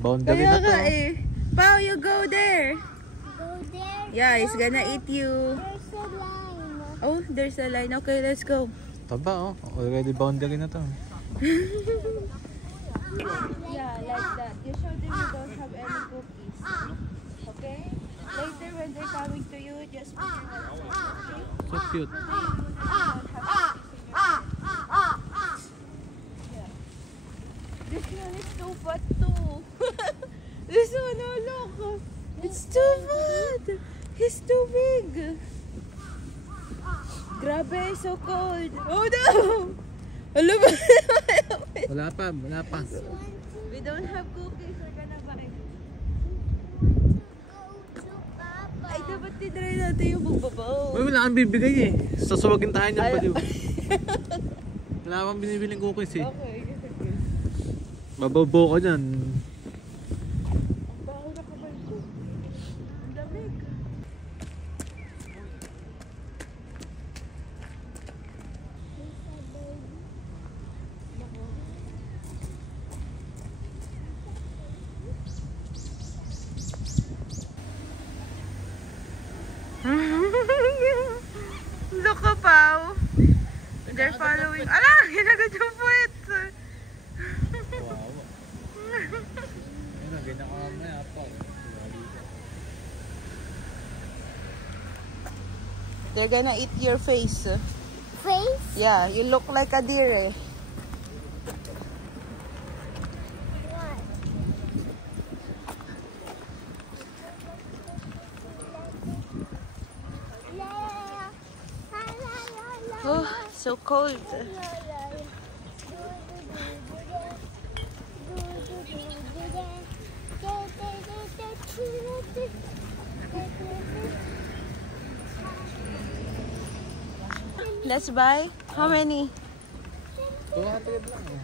Boundary Kaya na to. nga eh. Pao, you go there. Go there. Yeah, he's gonna eat you. There's a line. Oh, there's a line. Okay, let's go. Taba oh. Already boundary na to. Yeah, like that. You show them you don't have any cookies. Okay? Later when they're coming to you, just put your hands up. Okay? So cute. This one is too fat too. This one, oh look. It's too fat. He's too big. Grabe, so cold. Oh no! Alam mo? Wala pa. We don't have cookies. We're gonna buy. Ay, dapat tinry natin yung magbabaw. Uy, wala kang bibigay eh. Sasawagin tayo niyang baliw. Wala kang binibiling cookies eh. Okay. Mabobo ka dyan. Ang baho na kamay ko. Ang lamig. Look ka, Pao. They're following. Ala! Ginagat yung puwet. Wow. Ayun na, ganyan ka mamaya pa. They're gonna eat your face. Face? Yeah, you look like a deer eh. Oh, so cold. Let's buy. How many? Tumatid lang eh.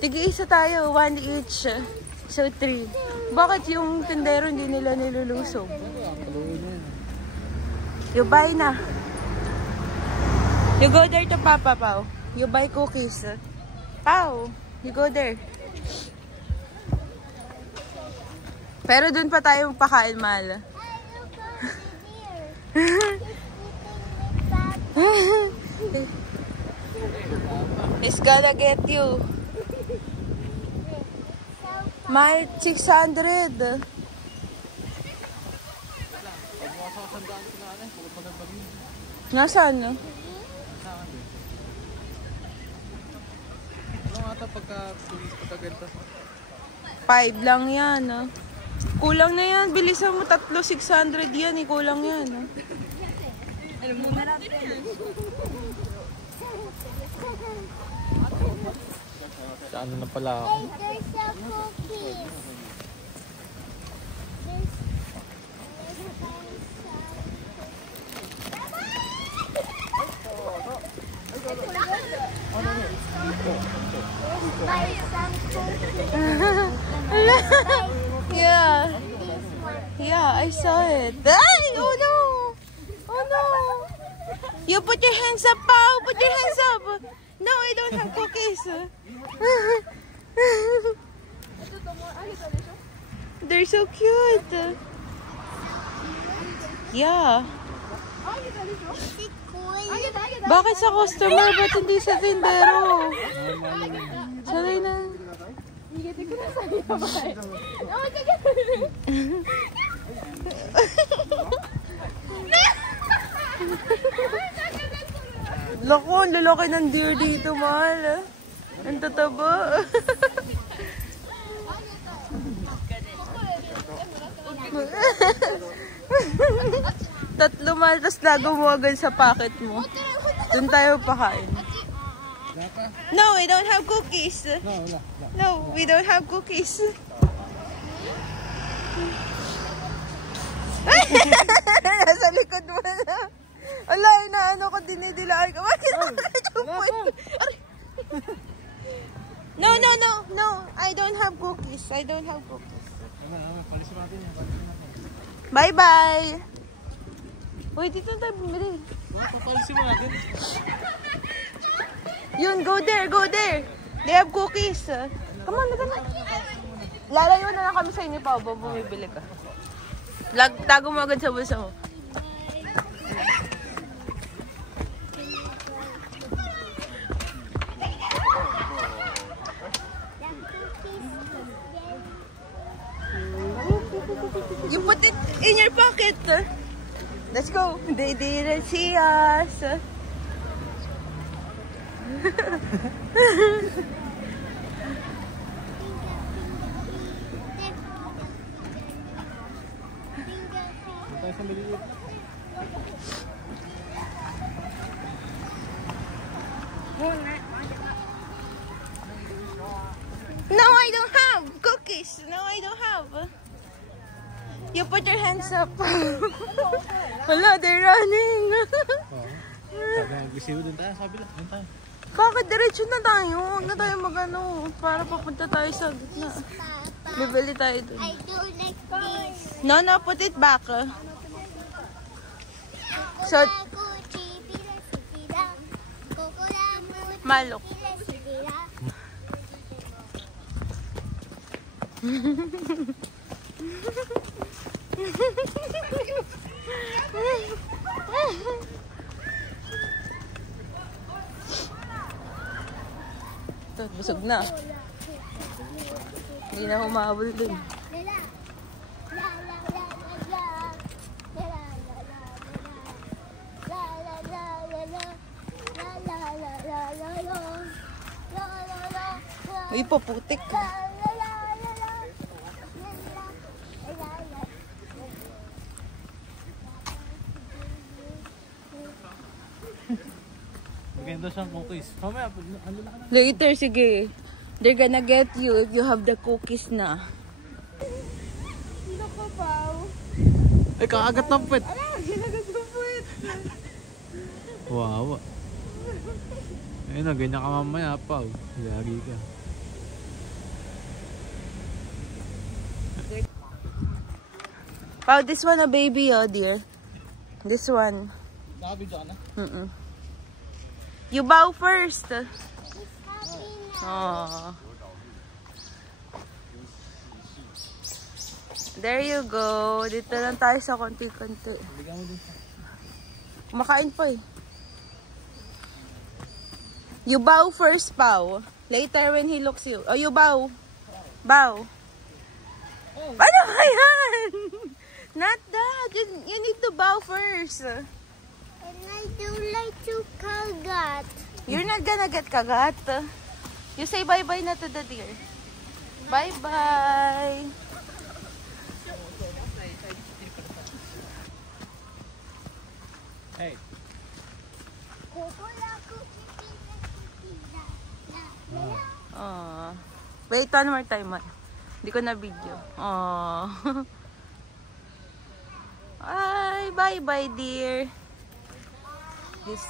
Tig-isa tayo, 1 each. So 3. Bakit yung tindero hindi nila nilulusog? You buy na. You go there to Papa, Pao. You buy cookies. Pao, you go there. Pero dun pa tayo pakain, mahal. He's gonna get you. My 600. Nasaan? Ano nga ito pagka-ganito? 5 lang yan. Kulang na yan. Bilisan mo, 600 yan. Kulang yan. Alam mo na natin yan. Sa ano na pala ako? There's a cookie. Yeah. Yeah, I saw it. Ay! Oh no! Oh no! You put your hands up, Pao! Put your hands up! No, I don't have cookies. They're so cute. Yeah. Bakit sa customer? Ba't hindi sa tindero? Sanay na. Lako, ang lalaki ng deer dito, mahal. Ang tataba. Tatlo, mahal, tas lago mo agad sa pocket mo. Doon tayo pakain. No, we don't have cookies. No, we don't have cookies. Nasa likod mo na. Ala, inaano ko, dinidilaan ka. Bakit yung point? No, no, no, no. I don't have cookies. I don't have cookies. Bye-bye. Uy, dito tayo bumili. Papalisin mo natin. Yun, go there, go there. They have cookies. Come on, look at Lalayo na lang kami sa inyo pa, bumibili ka. Tago mo agad sa bulsa mo. You put it in your pocket. Let's go. They didn't see us. No, I don't have cookies. No, I don't have. You put your hands up. Hala, they're running. Sabi nga, gisiwo dun tayo, sabi lang, dun tayo. Bakit diretso na tayo? Huwag na tayo magano para papunta tayo sa gitna. Bibili tayo dun. I don't like this. No, put it back. So, malok. Ito, busog na. Hindi na humabol dun. Uy, paputik. Maganda siyang cookies. Mamaya, ano na ka na? Later, sige. They're gonna get you if you have the cookies na. Loko, Pao. Ay, kakagat ng puwet. Ala, ginagat ng puwet. Wawa. Ayun na, ganyan ka mamaya, Pao. Lagi ka. Pao, this one a baby, oh dear. This one. Nakabidyo ka na? You bow first. Oh. There you go. Dito lang tayo sa konti-konti. Kumakain pa eh. You bow first, Pao. Later when he looks you. Oh, you bow. Bow. Oh. Ano ba yan? Not that. You need to bow first. And I don't like to kagat. You're not gonna get kagat. You say bye-bye na to the deer. Bye-bye. Hey. Oh. Wait, one more time. Hindi ko na video. Oh. Ay, bye-bye, dear. Yes.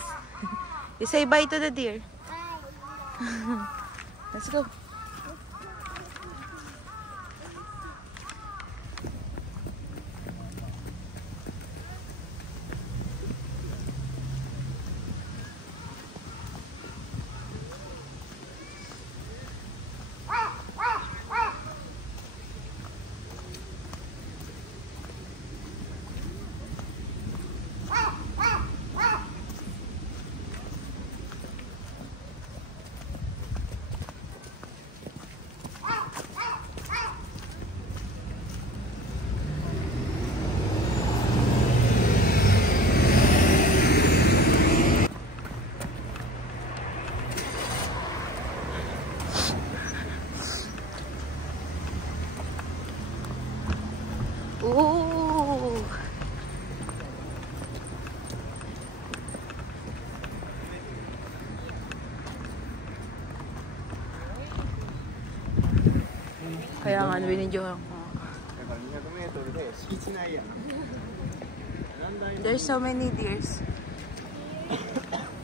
You say bye to the deer. Let's go. Ooh. Kaya nga, binidyohan ko. There's so many deers.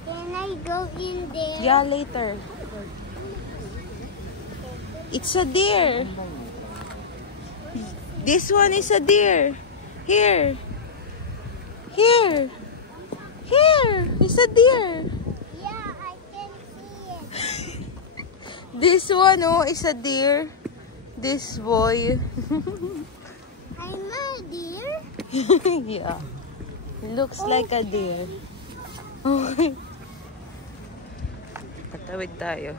Can I go in there? Yeah, later. It's a deer. This one is a deer. Here. Here. Here. It's a deer. Yeah, I can see it. This one, oh, is a deer. This boy. I'm a deer. Yeah. Looks like a deer. Patawid tayo.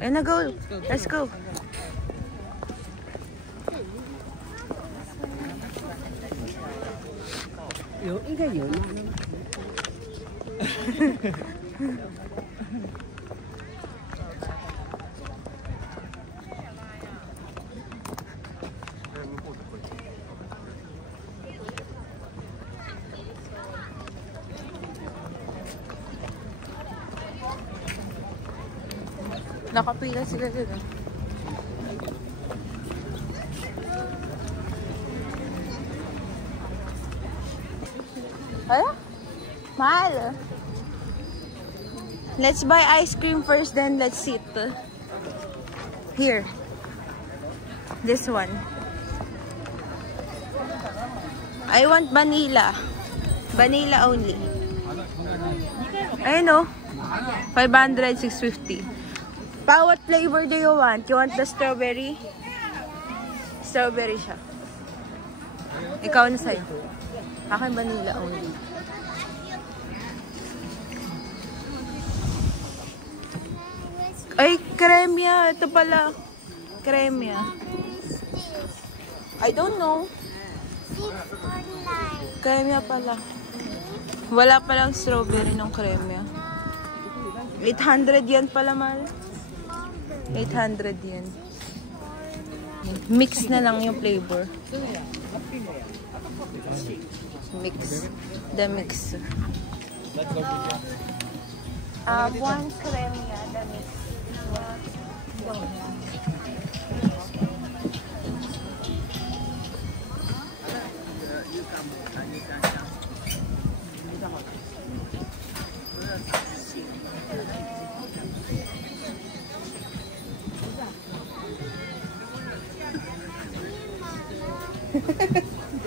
Ayun na, go. Let's go. Nakapila sila dito. Ay? Mahal. Let's buy ice cream first, then let's sit. Here. This one. I want vanilla. Vanilla only. Ayun o. 500, 650. Pa, what flavor do you want? You want the strawberry? Strawberry siya. Ikaw na sa'yo. Akin vanilla only. Ay, kremya. Ito pala. Kremya. I don't know. Kremya pala. Wala palang strawberry ng kremya. 800 yan pala, mahal. 800 yan. Mix na lang yung flavor. Mix. The mix. One kremya, the mix.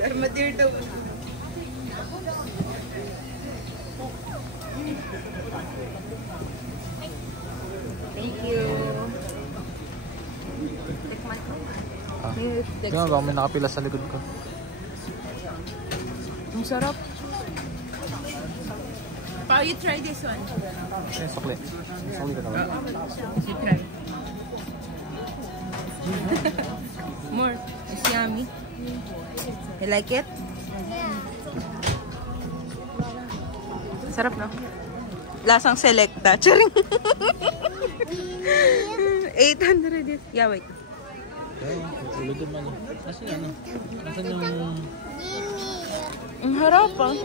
Armadir daw. Thank you. Tikman ko. Tingnan ko, may nakapila sa likod ko. Ang sarap. Pa, you try this one. Okay, sukli. Sukli ka naman. You try. More. It's yummy. You like it? Sarap, no? Lasang Selecta. Charing. 800 yun. Yeah, wait. Ulod naman. Nasaan yan? Nasaan yung... Ang harap, ah.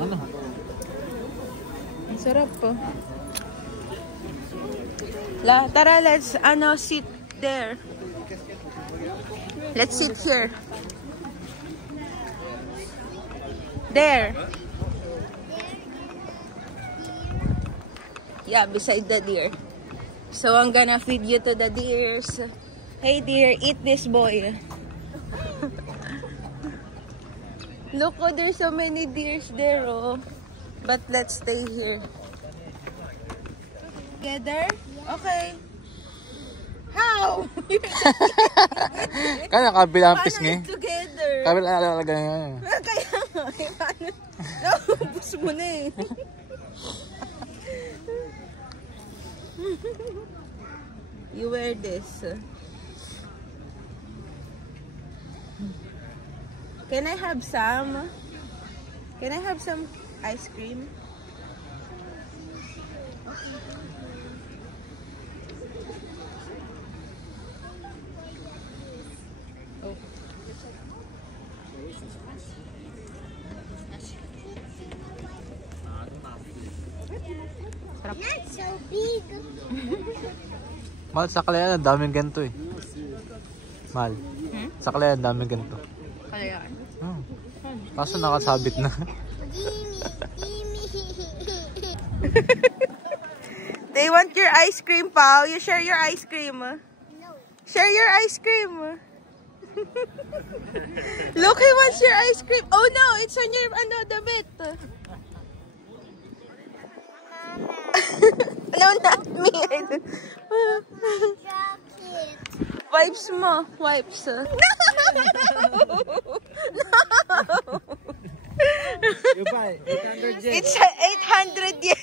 Ano? Ang sarap, ah. Tara, let's, sit there. Let's sit here. There. Yeah, beside the deer. So I'm gonna feed you to the deers. Hey deer, eat this boy. Look, oh, there's so many deers there, oh. But let's stay here. Together? Okay. How? Kaya kabila ang pisngi. Paano together? Kabila ang alaga nga. Kaya nga, paano? Naubos mo na eh. You wear this. Can I have some? Can I have some ice cream? Oh. Not so big. Mahal, sa Kalayan, ang daming ganito eh. Mahal. Sa Kalayan, ang daming ganito. Kalayaan? Kaso nakasabit na. They want your ice cream, Pao. You share your ice cream. No. Share your ice cream. Look, he wants your ice cream. Oh no, it's on your the bed. No, not me. it. Wipes mo. Wipes. No! You buy 800 yen. It's 800 yen.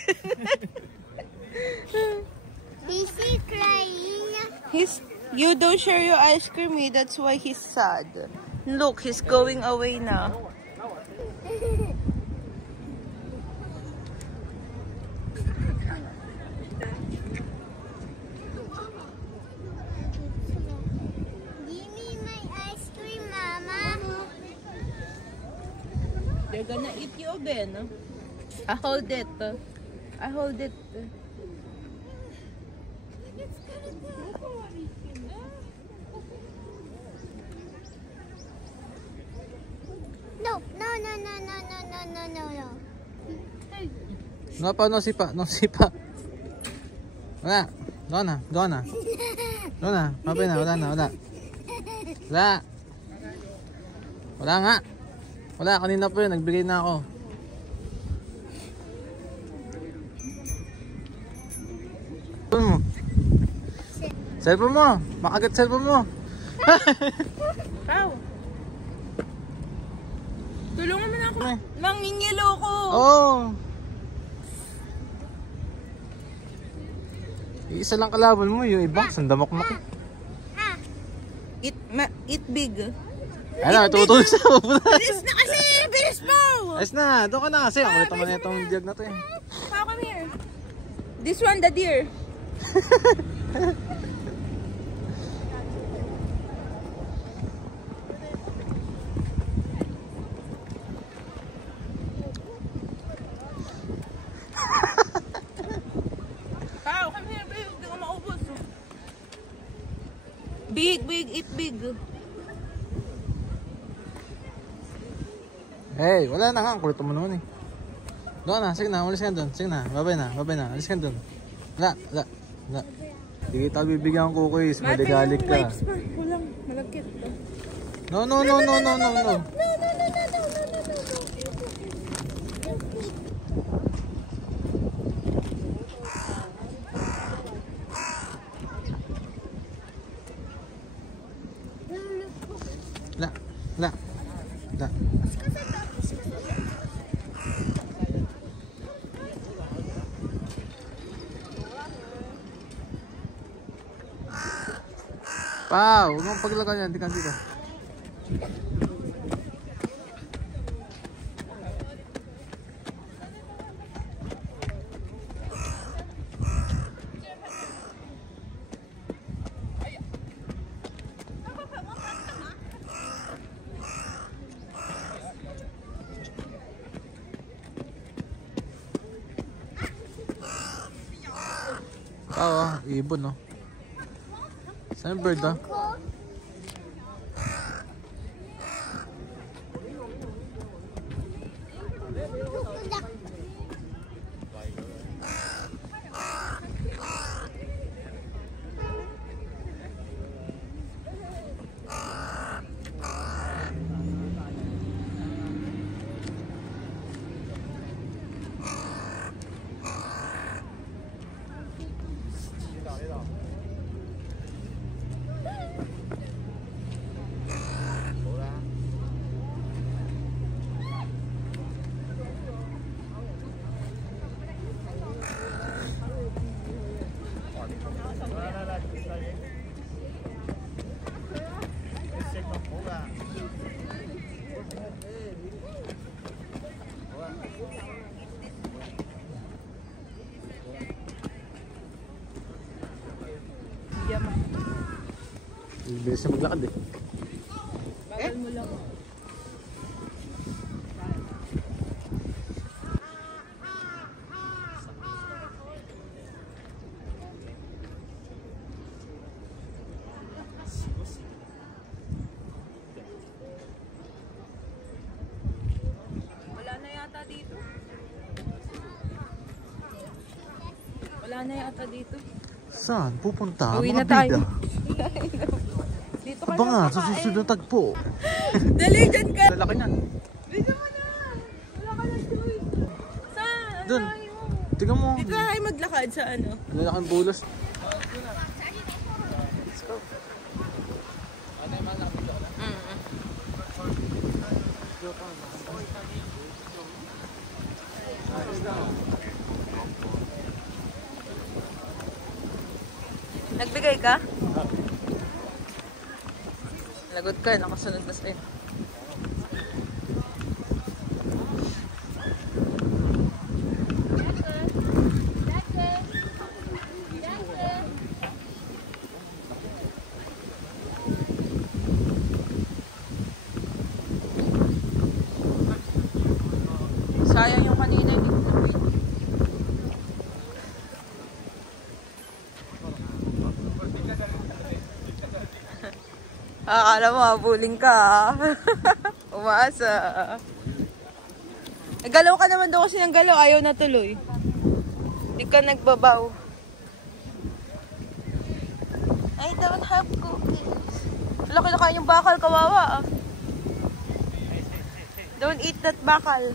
Is he crying? You don't share your ice cream, eh? That's why he's sad. Look, he's going away now. Give me my ice cream, Mama. They're gonna eat you again. I hold it. I hold it. No, no, no, no, no, no, no, no, no, no. No pa, no sipa, no sipa. Wala. Doon na, doon na. Doon na, mapay na, wala na, wala. Wala. Wala nga. Wala, kanina po yun, nagbigay na ako. Cellphone mo. Cellphone mo, makagat cellphone mo. Pao. Tulungan mo na ako. Mangingilo ko. Oo. Isa lang kalaban mo, yung iba, sandamak-mak. Eat big. Ano, tutulog sa pupunta. Bilis na kasi! Bilis mo! Ayos na, doon ka na kasi. Ang kulit naman na itong diag na to eh. Pao, come here. This one, the deer. Pao, come here, babe. Hindi ko maubos. Big, eat big. Hey, wala na nga. Ang kulit mo naman eh. Doon na, sige na, umalis ka doon. Sige na, babay na, alis ka doon. Wala. Hindi kita bibigyan ko cookies, maligalik ka. Wipes pa. Kulang, malagkit. No. La. Pau, huwag mong paglagan yan, di ka. Pau, ibon no. Saan yung bird ah? Bilis na maglakad eh. Bagal mo lang. Wala na yata dito. Wala na yata dito. Saan pupunta? Uwi Mga na tayo. bida. Dito Aba nga, sa susunod na tagpo. Dali, dyan ka. Lalaki na. Dito ka na. Wala ka na choice. Saan? Doon. Tingnan mo. Dito na tayo maglakad sa ano. Lalaking bulos. Let's go. Nagbigay ka? Lagot ka, nakasunod na sa'yo. Sayang yung kanina, hindi ko na-wait. Akala mo, abuling ka. Umaasa. Galaw ka naman daw kasi ng galaw, ayaw na tuloy. Hindi ka nagbabaw. I don't have cookies. Laki na kain yung bakal, kawawa ah. Don't eat that bakal.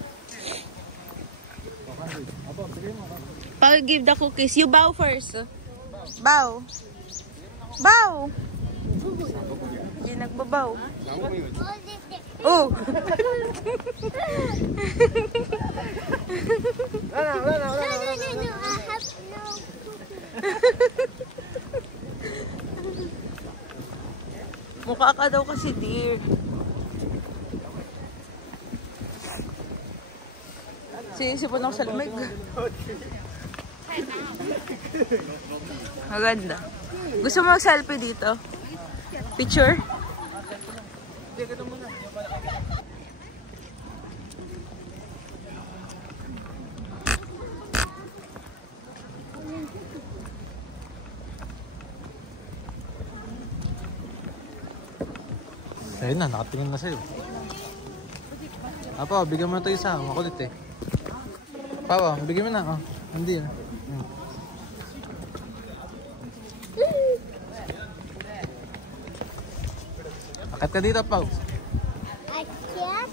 I'll give the cookies. You bow first. Bow. Bow. Hindi nagbabaw. Oh. No, I have no Mukha ka daw kasi deer. Sinisipon ako sa lamig. Maganda. Gusto mo mag-selfie dito? Picture? Ayun na, nakatingin na sa'yo. Apo, bigyan mo na ito isa. Makulit eh. Pao, bigyan mo na. Oh, hindi na. Akat ka dito, Pao. I can't.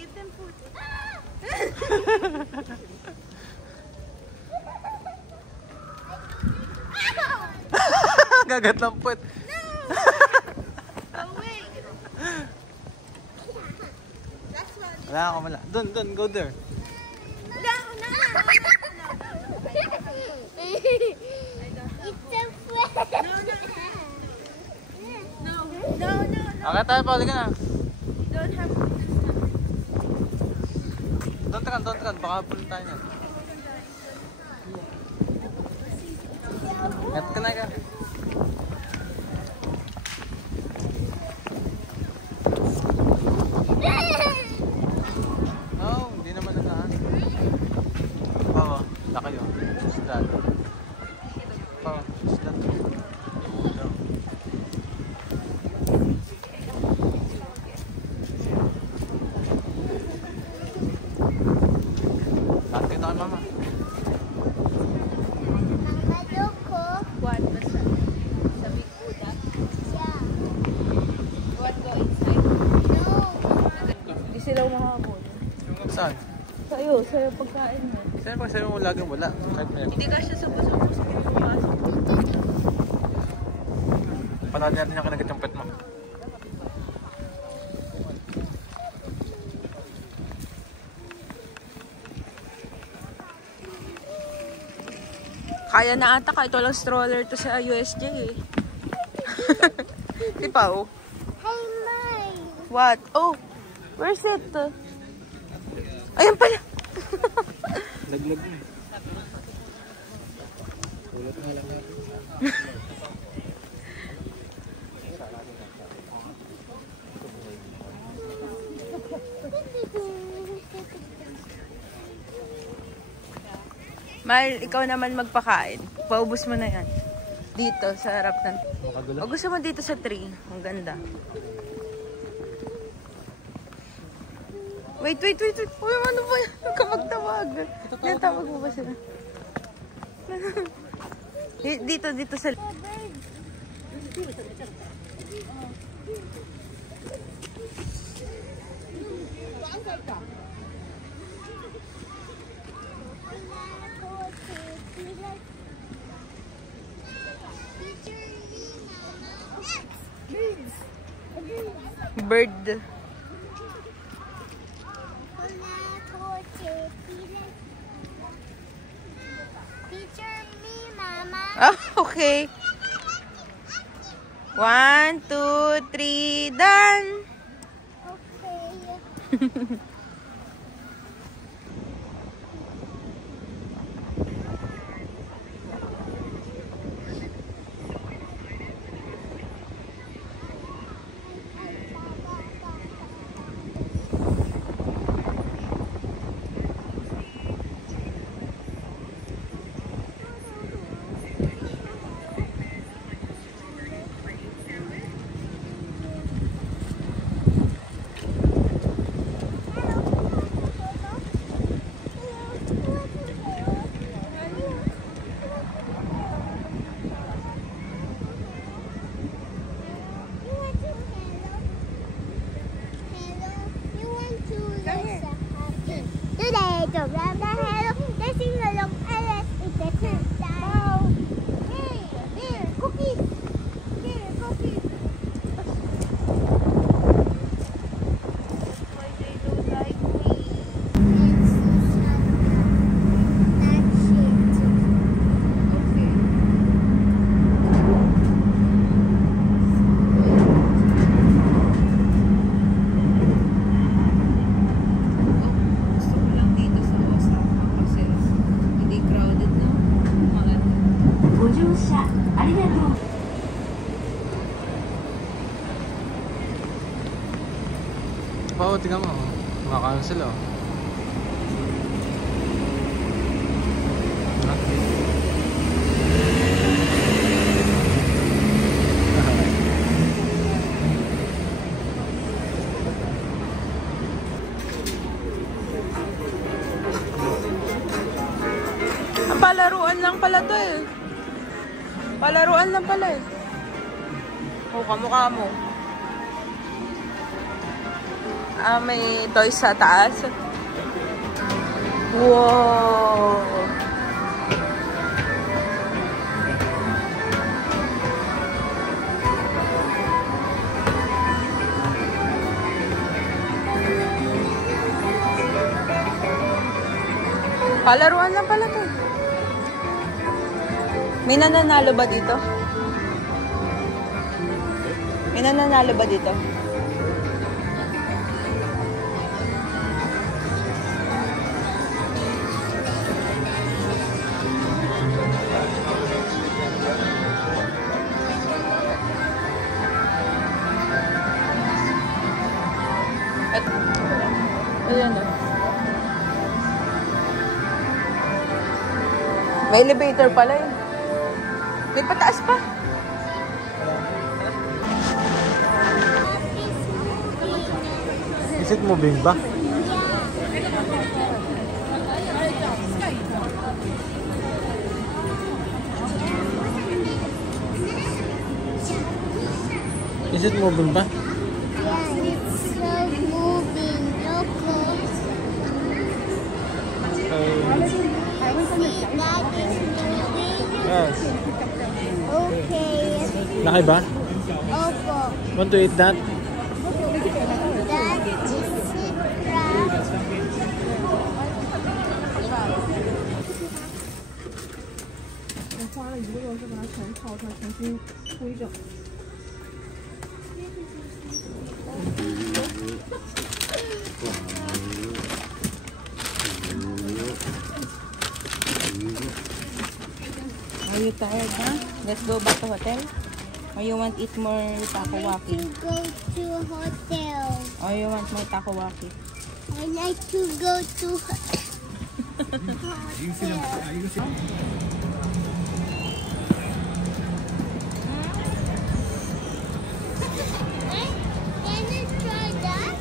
Give them food. Gagat ng puwet. Away. That's one. Wala ka mala. Doon, go there. No. It's so fun. No. Okay tayo, Pao. Liga na. Don't have Doon ka. Baka pulo tayo na. Gat ka na ka. Oh, hindi naman nagaan. Pao, laki yun. Isdad. Pao, isdad. Nakita ka, Mama. Mama, Loco. what? Basta. Sa big Buddha. Yeah. What go inside? No. Hindi sila umahabol. Saan? Sa'yo pagkain mo. Sa'yo mo laging wala. Kahit may. Hindi ka siya sa puso pinapapasok. Panahal natin yung kinagat yung pet mo. Kaya na ata kahit walang stroller to sa USJ eh. Si Pao. Hey, mine. What? Oh, where's it? Ayun pala. Laglag mo. Ulat nga lang natin. Mahal, ikaw naman magpakain. Paubos mo na yan. Dito, sa harap ng... O gusto mo dito sa tree. Ang ganda. Wait. Uy, ano ba yan? Huwag ka magtawag. Natawag mo ba sila? Dito sa... Bird. Picture me, Mama. Oh, okay. 1, 2, 3, done. Okay. Today, the round the hello, they sing along Alice is the countdown. Wow. Here, cookies. Here, cookies. Why they don't like me? Okay. Gusto ko lang dito sa Osaka kasi hindi crowded, no? Maganda. ご乗車ありがとう。 Oo, tingnan mo. Kumakain sila. Oh. Ang palaruan lang pala to eh. Palaruan lang pala eh. O, kamukha mo. May toys sa taas. Wow! Palaruan lang pala to. May nananalo ba dito? May nananalo ba dito? Ayan o. May elevator pala yun. May pataas pa. Is it moving ba? Is it moving ba? Yeah, it's so moving. Look. See, that is moving. Yes. Okay. Laki ba? Opo. Want to eat that? That is it, crab. 花了1个多小时把它全泡出来，重新规整。 Are you tired, huh? Let's go back to hotel. Or you want eat more takoyaki? To go to hotel. Or you want more takoyaki? I like to go to Can you try that?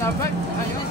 Dapat, ayun,